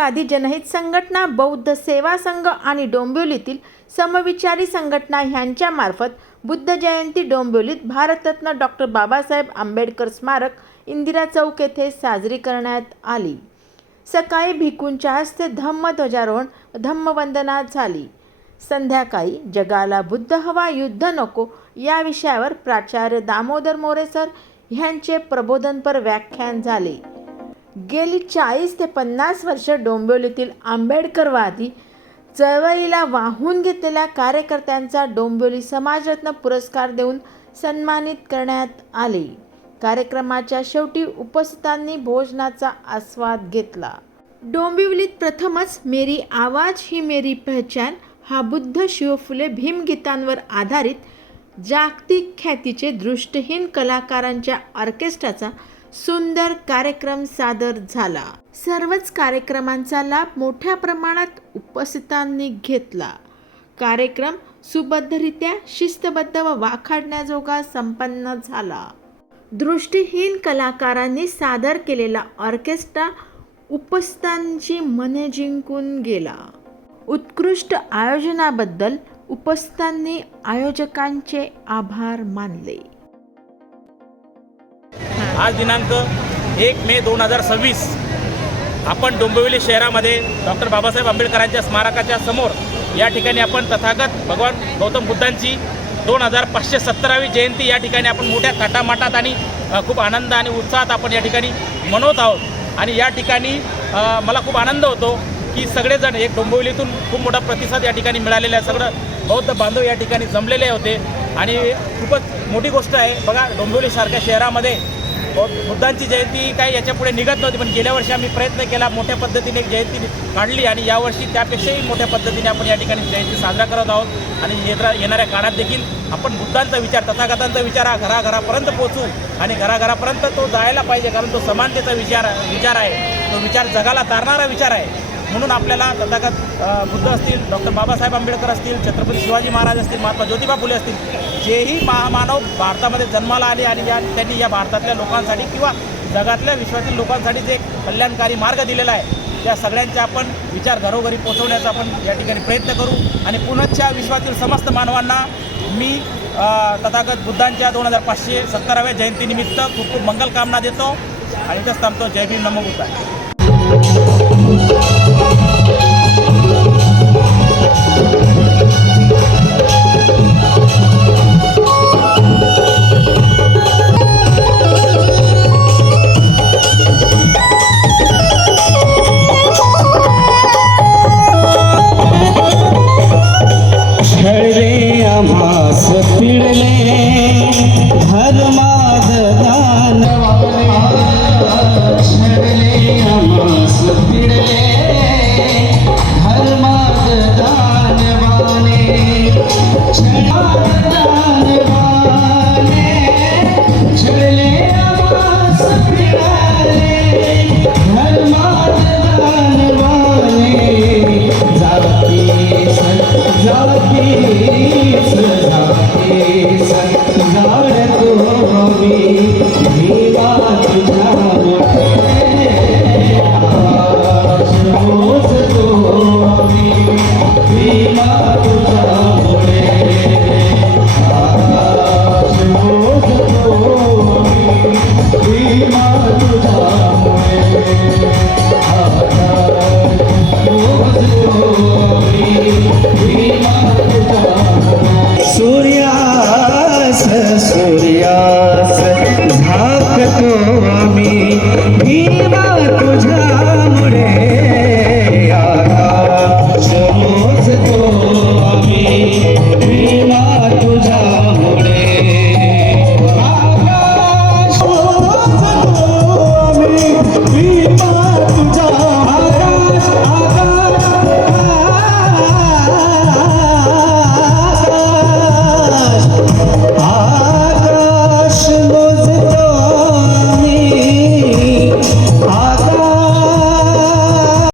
समाजवादी जनहित संघटना, बौद्ध सेवा संघ आणि डोंबिवलीतील समविचारी संघटना यांच्यामार्फत बुद्ध जयंती डोंबिवलीत भारतरत्न डॉक्टर बाबासाहेब आंबेडकर स्मारक इंदिरा चौक येथे साजरी करण्यात आली। सकाळी भिक्खूंच्या हस्ते धम्मध्वजारोहण, धम्मवंदना झाली। संध्याकाळी जगाला बुद्ध हवा, युद्ध नको या विषयावर प्राचार्य दामोदर मोरे सर यांचे प्रबोधनपर व्याख्यान झाले। गेली 40 ते 50 वर्ष डोंबिवलीतील आंबेडकरवादी चळवळीला वाहून घेतलेल्या कार्यकर्त्यांचा डोंबिवली समाजरत्न पुरस्कार देऊन सन्मानित करण्यात आले। कार्यक्रमाच्या शेवटी उपस्थितांनी भोजनाचा आस्वाद घेतला। डोंबिवलीत प्रथमच मेरी आवाज ही मेरी पहचान हा बुद्ध, शिव फुले भीमगीतांवर आधारित जागतिक ख्यातीचे दृष्टिहीन कलाकारांच्या ऑर्केस्ट्राचा सुंदर कार्यक्रम सादर झाला। सर्वच कार्यक्रमांचा लाभ मोठ्या प्रमाणात उपस्थितांनी घेतला। कार्यक्रम सुबद्धरित्या, शिस्तबद्ध व वाखाणण्याजोगा संपन्न झाला। दृष्टिहीन कलाकारांनी सादर केलेला ऑर्केस्ट्रा उपस्थितांची मने जिंकून गेला। उत्कृष्ट आयोजनाबद्दल उपस्थितांनी आयोजकांचे आभार मानले। आज दिनांक 1 मे 2026 आपण डोंबिवली शहरामध्ये डॉक्टर बाबासाहेब आंबेडकरांच्या स्मारकाच्या समोर या ठिकाणी आपण तथागत भगवान गौतम बुद्धांची 2517वी जयंती या ठिकाणी आपण मोठ्या थाटामाटात आणि खूप आनंद आणि उत्साहात आपण या ठिकाणी मनवत आहोत। आणि या ठिकाणी मला खूप आनंद होतो की सगळेजण एक डोंबिवलीतून खूप मोठा प्रतिसाद या ठिकाणी मिळालेला आहे। सगळं बौद्ध बांधव या ठिकाणी जमलेले होते आणि खूपच मोठी गोष्ट आहे। बघा, डोंबिवलीसारख्या शहरामध्ये बुद्धांची जयंती काही याच्यापुढे निघत नव्हती, पण गेल्या वर्षी आम्ही प्रयत्न केला, मोठ्या पद्धतीने एक जयंती काढली आणि यावर्षी त्यापेक्षाही मोठ्या पद्धतीने आपण या ठिकाणी जयंती साजरा करत आहोत। आणि येणाऱ्या काळात देखील आपण बुद्धांचा विचार, तथागतांचा विचार हा घराघरापर्यंत पोहोचू आणि घराघरापर्यंत तो जायला पाहिजे, कारण तो समानतेचा विचार आहे, तो विचार जगाला तारणारा विचार आहे। म्हणून आपल्याला तथागत बुद्ध असतील, डॉक्टर बाबासाहेब आंबेडकर असतील, छत्रपती शिवाजी महाराज असतील, महात्मा ज्योतिबा फुले असतील, जेही महामानव भारतामध्ये जन्माला आले आणि त्यांनी या भारतातल्या लोकांसाठी किंवा जगातल्या विश्वातील लोकांसाठी जे कल्याणकारी मार्ग दिलेला आहे, त्या सगळ्यांचे आपण विचार घरोघरी पोहोचवण्याचा आपण या ठिकाणी प्रयत्न करू। आणि पुनश्च विश्वातील समस्त मानवांना मी तथागत बुद्धांच्या 2517व्या जयंतीनिमित्त खूप खूप मंगलकामना देतो आणि इथंच थांबतो। जय भीम, नमो बुद्धाय।